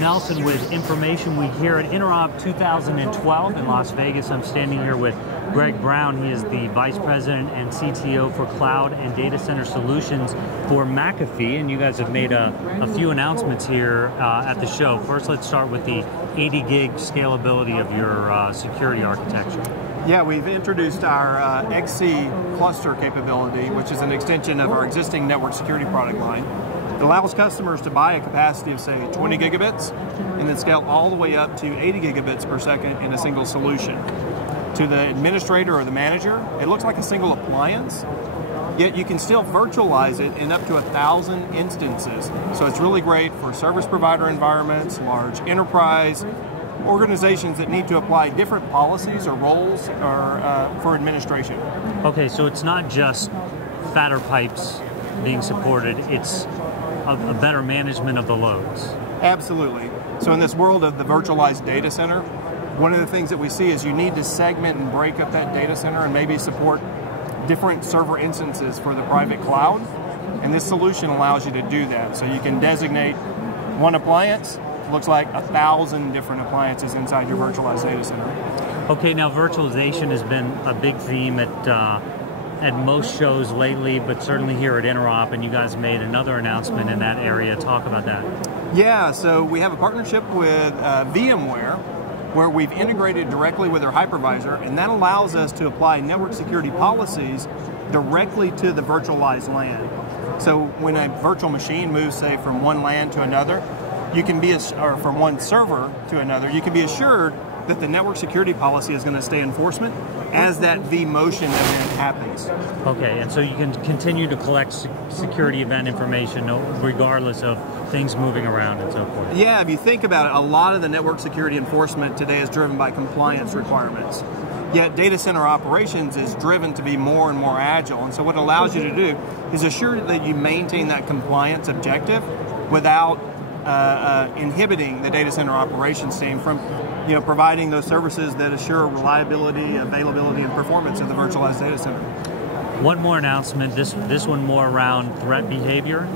Nelson with information week here at Interop 2012 in Las Vegas. I'm standing here with Greg Brown. He is the Vice President and CTO for Cloud and Data Center Solutions for McAfee, and you guys have made a few announcements here at the show. First, let's start with the 80 gig scalability of your security architecture. Yeah, we've introduced our XC cluster capability, which is an extension of our existing network security product line. It allows customers to buy a capacity of, say, 20 gigabits and then scale all the way up to 80 gigabits per second in a single solution. To the administrator or the manager, it looks like a single appliance, yet you can still virtualize it in up to 1,000 instances. So it's really great for service provider environments, large enterprise, organizations that need to apply different policies or roles or, for administration. Okay, so it's not just fatter pipes being supported, it's a better management of the loads. Absolutely. So in this world of the virtualized data center, one of the things that we see is you need to segment and break up that data center and maybe support different server instances for the private cloud. And this solution allows you to do that. So you can designate one appliance. It looks like 1,000 different appliances inside your virtualized data center. Okay, now virtualization has been a big theme at most shows lately, but certainly here at Interop, and you guys made another announcement in that area. Talk about that. Yeah, so we have a partnership with VMware, where we've integrated directly with their hypervisor, and that allows us to apply network security policies directly to the virtualized LAN. So when a virtual machine moves, say, from one LAN to another, you can be, or from one server to another, you can be assured that the network security policy is going to stay in enforcement as that vMotion event happens. Okay, and so you can continue to collect security event information regardless of things moving around and so forth. Yeah, if you think about it, a lot of the network security enforcement today is driven by compliance requirements. Yet data center operations is driven to be more and more agile, and so what it allows you to do is assure that you maintain that compliance objective without inhibiting the data center operations team from providing those services that assure reliability, availability, and performance of the virtualized data center. One more announcement, this one more around threat behavior.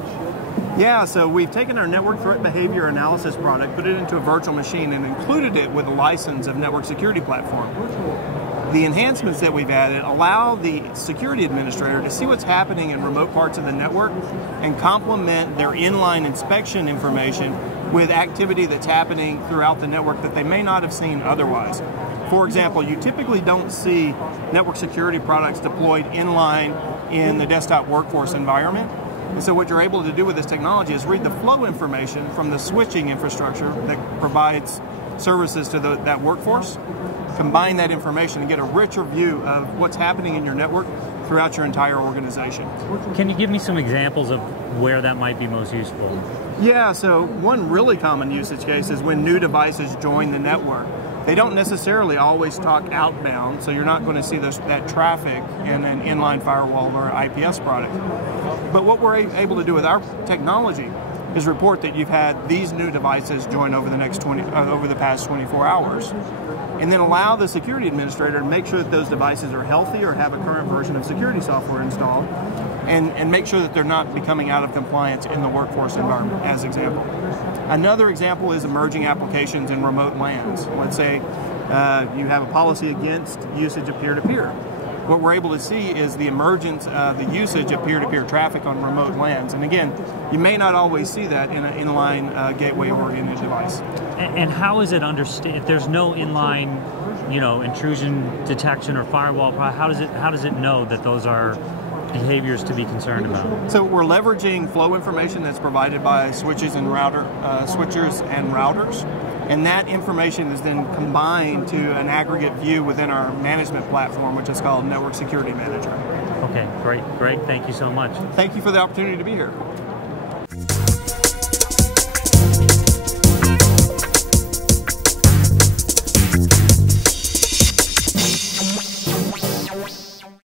Yeah, so we've taken our network threat behavior analysis product, put it into a virtual machine, and included it with a license of network security platform. The enhancements that we've added allow the security administrator to see what's happening in remote parts of the network and complement their inline inspection information with activity that's happening throughout the network that they may not have seen otherwise. For example, you typically don't see network security products deployed inline in the desktop workforce environment. And so what you're able to do with this technology is read the flow information from the switching infrastructure that provides services to that workforce, combine that information and get a richer view of what's happening in your network throughout your entire organization. Can you give me some examples of where that might be most useful? Yeah, so one really common usage case is when new devices join the network. They don't necessarily always talk outbound, so you're not going to see that traffic in an inline firewall or IPS product. But what we're able to do with our technology is report that you've had these new devices join over the past 24 hours, and then allow the security administrator to make sure that those devices are healthy or have a current version of security software installed, and make sure that they're not becoming out of compliance in the workforce environment, as example. Another example is emerging applications in remote LANs. Let's say you have a policy against usage of peer-to-peer. What we're able to see is the emergence of the usage of peer-to-peer traffic on remote LANs. And again, you may not always see that in an inline gateway-oriented device. And how is it understood? If there's no inline, intrusion detection or firewall, how does it know that those are behaviors to be concerned about? So we're leveraging flow information that's provided by switches and switchers and routers, and that information is then combined to an aggregate view within our management platform, which is called Network Security Manager. Okay, great. Greg, thank you so much. Thank you for the opportunity to be here.